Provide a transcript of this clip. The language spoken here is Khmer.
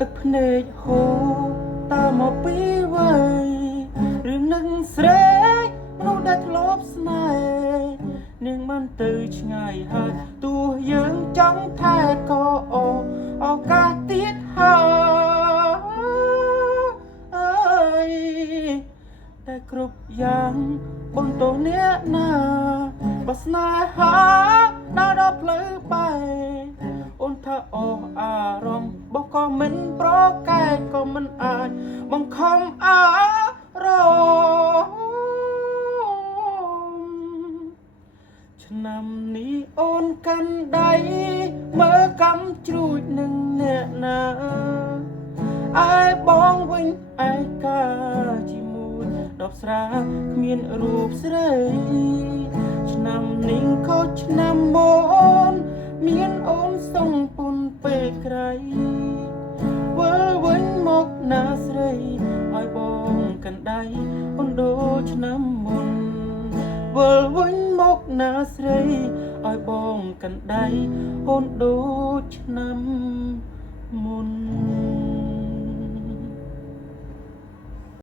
ទឹកភ្នែកហូរតើមកពីវ័យរឿងនឹងស្រេកមនុស្សដែលធ្លាប់ស្នេហ៍នាងបានទៅឆ្ងាយហើយទោះយើងចង់ថែក៏ឱកាសទៀតហើយតែគ្រប់យ៉ាងបន្ទោអ្នកណាបើស្នេហាដើរដល់ផ្លូវបែកអូនថាអស់អារម្មណ៍បោះក៏មិនប្រកែកក៏មិនអាចបង្ខំអារម្មណ៍ឆ្នាំនេះអូនកាន់ដៃមើលកំជ្រួចនឹងអ្នកណាឯបងវិញឯកាជាមួយដបស្រាគ្មានរូបស្រីឆ្នាំនេះខុសឆ្នាំមុនមានអូនសងពុនពេកក្រៃវិលវិញមកណាស្រីឲ្យបងកាន់ដៃអូនដូចឆ្នាំមុនវិលវិញមកណាស្រីឲ្យបងកាន់ដៃអូនដូចឆ្នាំមុន